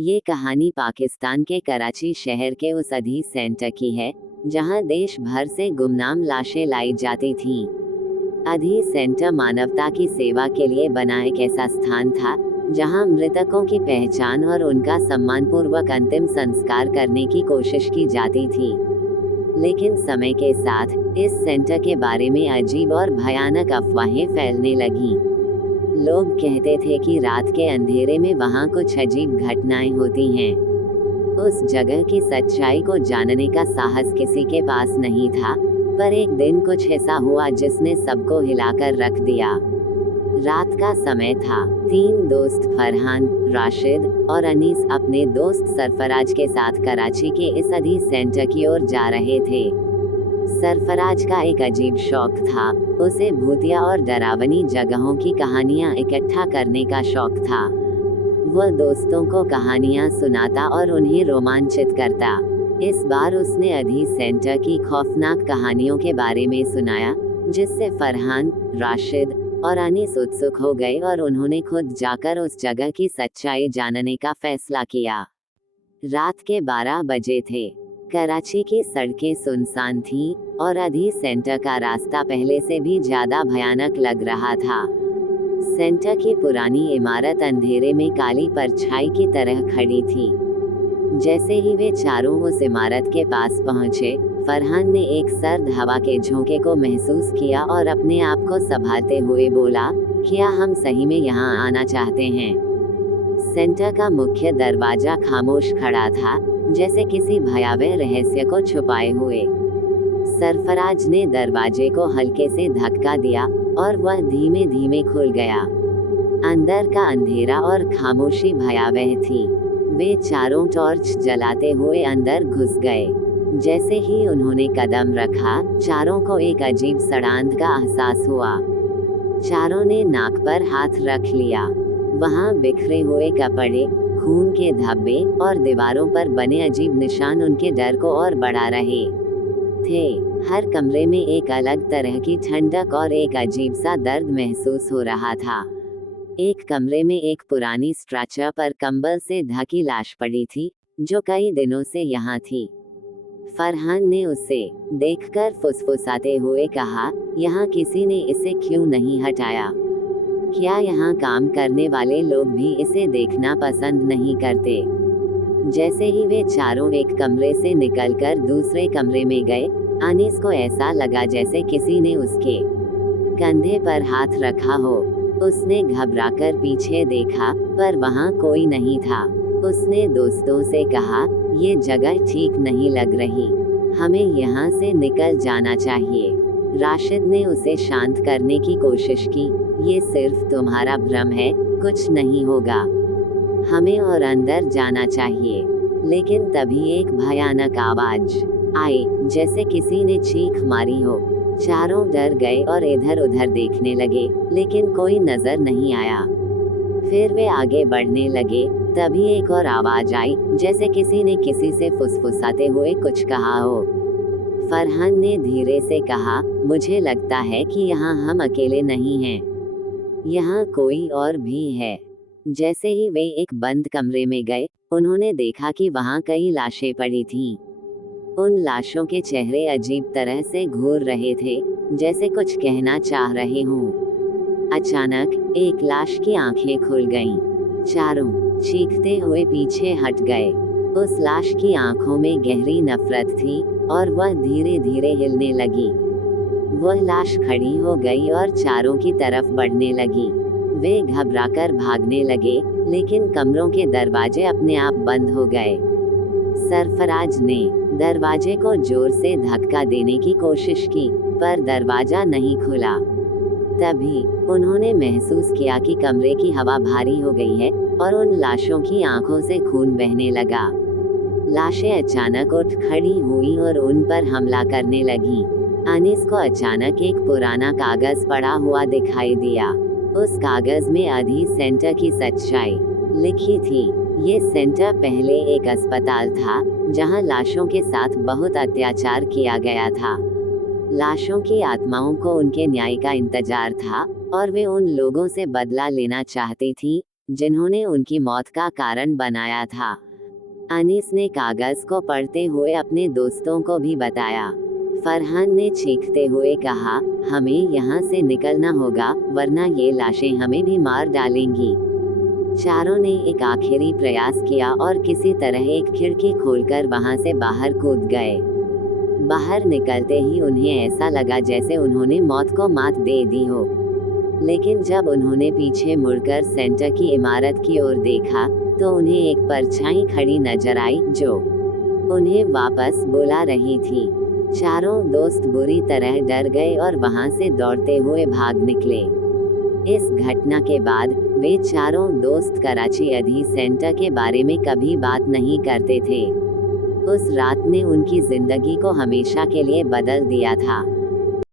ये कहानी पाकिस्तान के कराची शहर के उस अधीस सेंटर की है जहां देश भर से गुमनाम लाशें लाई जाती थीं। अधीस सेंटर मानवता की सेवा के लिए बना एक ऐसा स्थान था जहां मृतकों की पहचान और उनका सम्मानपूर्वक अंतिम संस्कार करने की कोशिश की जाती थी। लेकिन समय के साथ इस सेंटर के बारे में अजीब और भयानक अफवाहें फैलने लगीं। लोग कहते थे कि रात के अंधेरे में वहां कुछ अजीब घटनाएं होती हैं। उस जगह की सच्चाई को जानने का साहस किसी के पास नहीं था, पर एक दिन कुछ ऐसा हुआ जिसने सबको हिलाकर रख दिया। रात का समय था। 3 दोस्त फरहान, राशिद और अनीस अपने दोस्त सरफराज के साथ कराची के इस अधीस सेंटर की ओर जा रहे थे। सरफराज का एक अजीब शौक था। उसे भूतिया और डरावनी जगहों की कहानियां इकट्ठा करने का शौक था। वह दोस्तों को कहानियां सुनाता और उन्हें रोमांचित करता। इस बार उसने अधीस सेंटर की खौफनाक कहानियों के बारे में सुनाया, जिससे फरहान, राशिद और अनीस उत्सुक हो गए और उन्होंने खुद जाकर उस जगह की सच्चाई जानने का फैसला किया। रात के 12 बजे थे। कराची की सड़कें सुनसान थीं और अधीस सेंटर का रास्ता पहले से भी ज्यादा भयानक लग रहा था। सेंटर की पुरानी इमारत अंधेरे में काली परछाई की तरह खड़ी थी। जैसे ही वे चारों उस इमारत के पास पहुंचे, फरहान ने एक सर्द हवा के झोंके को महसूस किया और अपने आप को संभालते हुए बोला, क्या हम सही में यहाँ आना चाहते हैं? सेंटर का मुख्य दरवाजा खामोश खड़ा था, जैसे किसी भयावह रहस्य को छुपाए हुए। सरफराज ने दरवाजे को हल्के से धक्का दिया और वह धीमे धीमे खुल गया। अंदर का अंधेरा और खामोशी भयावह थी। वे चारों टॉर्च जलाते हुए अंदर घुस गए। जैसे ही उन्होंने कदम रखा, चारों को एक अजीब सड़ांध का एहसास हुआ। चारों ने नाक पर हाथ रख लिया। वहां बिखरे हुए कपड़े, खून के धब्बे और दीवारों पर बने अजीब निशान उनके डर को और बढ़ा रहे थे। हर कमरे में एक अलग तरह की ठंडक और एक अजीब सा दर्द महसूस हो रहा था। एक कमरे में एक पुरानी स्ट्रेचर पर कंबल से ढकी लाश पड़ी थी, जो कई दिनों से यहाँ थी। फरहान ने उसे देखकर फुसफुसाते हुए कहा, यहाँ किसी ने इसे क्यों नहीं हटाया? क्या यहाँ काम करने वाले लोग भी इसे देखना पसंद नहीं करते? जैसे ही वे चारों एक कमरे से निकलकर दूसरे कमरे में गए, अनीस को ऐसा लगा जैसे किसी ने उसके कंधे पर हाथ रखा हो। उसने घबराकर पीछे देखा, पर वहाँ कोई नहीं था। उसने दोस्तों से कहा, ये जगह ठीक नहीं लग रही, हमें यहाँ से निकल जाना चाहिए। राशिद ने उसे शांत करने की कोशिश की, ये सिर्फ तुम्हारा भ्रम है, कुछ नहीं होगा, हमें और अंदर जाना चाहिए। लेकिन तभी एक भयानक आवाज आई, जैसे किसी ने चीख मारी हो। चारों डर गए और इधर उधर देखने लगे, लेकिन कोई नजर नहीं आया। फिर वे आगे बढ़ने लगे, तभी एक और आवाज आई, जैसे किसी ने किसी से फुसफुसाते हुए कुछ कहा हो। फरहान ने धीरे से कहा, मुझे लगता है कि यहाँ हम अकेले नहीं हैं, यहाँ कोई और भी है। जैसे ही वे एक बंद कमरे में गए, उन्होंने देखा कि वहाँ कई लाशें पड़ी थीं। उन लाशों के चेहरे अजीब तरह से घूर रहे थे, जैसे कुछ कहना चाह रहे हों। अचानक एक लाश की आंखें खुल गईं। चारों चीखते हुए पीछे हट गए। उस लाश की आंखों में गहरी नफरत थी और वह धीरे धीरे हिलने लगी। वह लाश खड़ी हो गई और चारों की तरफ बढ़ने लगी। वे घबराकर भागने लगे, लेकिन कमरों के दरवाजे अपने आप बंद हो गए। सरफराज ने दरवाजे को जोर से धक्का देने की कोशिश की, पर दरवाजा नहीं खुला। तभी उन्होंने महसूस किया कि कमरे की हवा भारी हो गई है और उन लाशों की आंखों से खून बहने लगा। लाशें अचानक उठ खड़ी हुई और उन पर हमला करने लगीं। अनीस को अचानक एक पुराना कागज पड़ा हुआ दिखाई दिया। उस कागज में अधीस सेंटर की सच्चाई लिखी थी। ये सेंटर पहले एक अस्पताल था, जहां लाशों के साथ बहुत अत्याचार किया गया था। लाशों की आत्माओं को उनके न्याय का इंतजार था और वे उन लोगों से बदला लेना चाहती थीं, जिन्होंने उनकी मौत का कारण बनाया था। अनीस ने कागज को पढ़ते हुए अपने दोस्तों को भी बताया। फरहान ने चीखते हुए कहा, हमें यहाँ से निकलना होगा, वरना ये लाशें हमें भी मार डालेंगी। चारों ने एक आखिरी प्रयास किया और किसी तरह एक खिड़की खोलकर वहां से बाहर कूद गए। बाहर निकलते ही उन्हें ऐसा लगा जैसे उन्होंने मौत को मात दे दी हो। लेकिन जब उन्होंने पीछे मुड़कर सेंटर की इमारत की ओर देखा, तो उन्हें एक परछाई खड़ी नजर आई, जो उन्हें वापस बुला रही थी। चारों दोस्त बुरी तरह डर गए और वहां से दौड़ते हुए भाग निकले। इस घटना के बाद वे चारों दोस्त कराची अधि सेंटर के बारे में कभी बात नहीं करते थे। उस रात ने उनकी जिंदगी को हमेशा के लिए बदल दिया था।